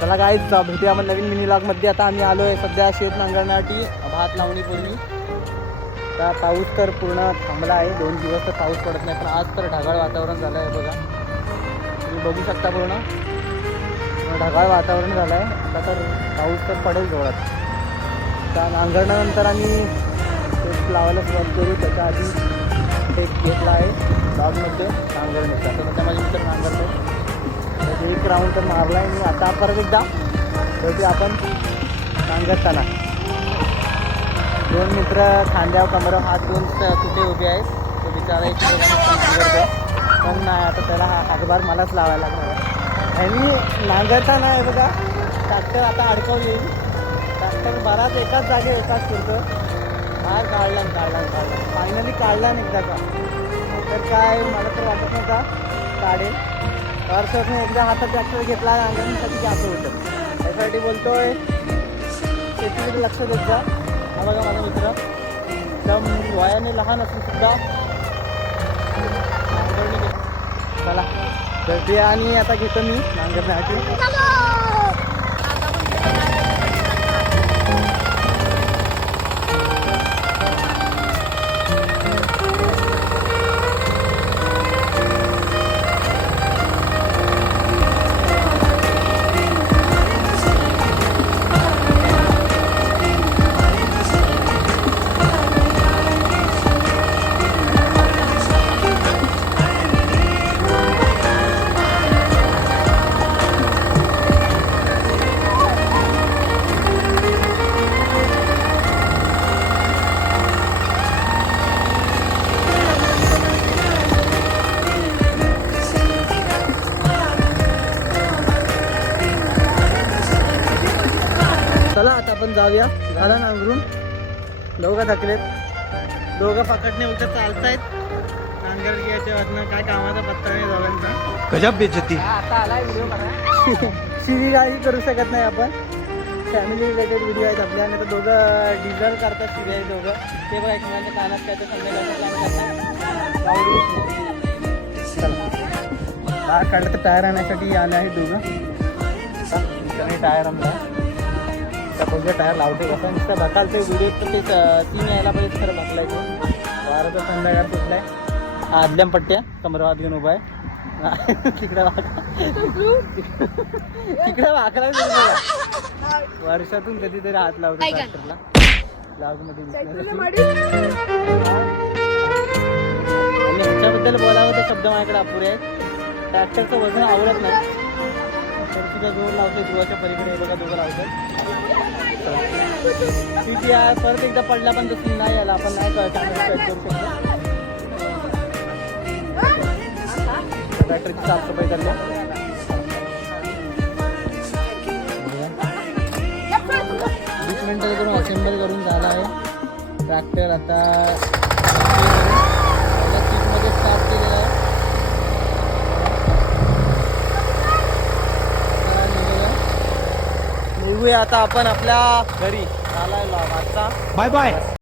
चला गाईज भेटूया आपण नवीन मिनी लॉग मध्ये. आता आम्ही आलो आहे सध्या शेत नांगरण्यासाठी भात लावणी पूर्वी. आता पाऊस तर पूर्ण थांबला आहे. 2 दिवस तर पाऊस पडत नाही, पण आज तर ढगाळ वातावरण झालं आहे बघा. तुम्ही बघू शकता पूर्ण ढगाळ वातावरण झालं आहे. आता तर पाऊस तर पडेल जोरात. त्या नांगरण्यानंतर आम्ही शेत लावायला सुरुवात करू. त्याच्या आधी एक घेतला आहे लॉगमध्ये नांगरणीचा. तर त्या माझ्या मित्र नांगरतो. एक राऊंड तर मारला आहे मी. आता परत एकदा शेवटी आपण नांगरताना 2 मित्र खांद्यावर कमरावर हात घेऊन कुठे उभे आहेत. तो बिचारा एक नांगरतो, पण नाही आता त्याला हातभार मलाच लावायला लागणार. आणि नांगरताना आहे बघा ट्रॅक्टर आता अडकवून येईल. ट्रॅक्टर बराच एकाच जागे एकाच फिरतो. बाहेर काढला फायनली काढला नाही एकदाचा. तर काय मला तर वाटत नव्हता काढेल. वर्षातून एकदा हातात ट्रॅक्टर घेतला नांगरणीसाठी जास्त होतं. त्यासाठी बोलतोय शेतीकडे लक्ष देत जा. हा बघा माझा मित्र एकदम वयाने लहान असून सुद्धा नांगरणी. चला तर आणि आता घेतो मी नांगरण्यासाठी. चला आता आपण जाऊया. झाला नांगरून. दोघं थकलेत. दोघं फकटने उलट चालतायत. नांगर घ्यायच्या वाटणं काय कामाचा पत्ता नाही दोघांचा. गजब बेइज्जती. आता आलाय व्हिडिओ मला. शिवी काही करू शकत नाही आपण. फॅमिली रिलेटेड व्हिडिओ आहेत आपल्या. आणि तर दोघं डिझर्व करतात शिवी आहे दोघं. ते बघा एकमेकांच्या कानात काय तर संध्याकाळचं प्लॅन करतात. हा काढलं तर टायर आणण्यासाठी आले आहे दोघं. टायर आणला. कोणत्या टायर लावते कसं नुसतं बघाल ते व्हिडिओ तर ते सीन यायला पाहिजे. खरं बघलायचं वारं तर संध्याकाळ सुटलाय. आदल्या पट्ट्या कमरवाद घेऊन उभा आहे. तिकडे वाकला वर्षातून कधीतरी हात लावतो ट्रॅक्टरला. ब्लॉग मध्ये आणि ह्याच्याबद्दल बोलावं तर शब्द माझ्याकडे अपुरे आहेत. ट्रॅक्टरचं वजन आवडत नाही तर सुद्धा जोर लावतोय. दुवाच्या पलीकडे बघा दोघं लावतात. ठीक आहे परत एकदा पडला पण तो सीन नाही आला. आपण नाही चॅनल करू शकतो. ट्रॅक्टरची साफसफाई करल्या. 20 मिनिटं करून असेंबल करून झाला आहे ट्रॅक्टर. आता सीटमध्ये स्टार्ट केलेला आहे. निघूया आता आपण आपल्या घरी. झाला आजचा. Bye bye.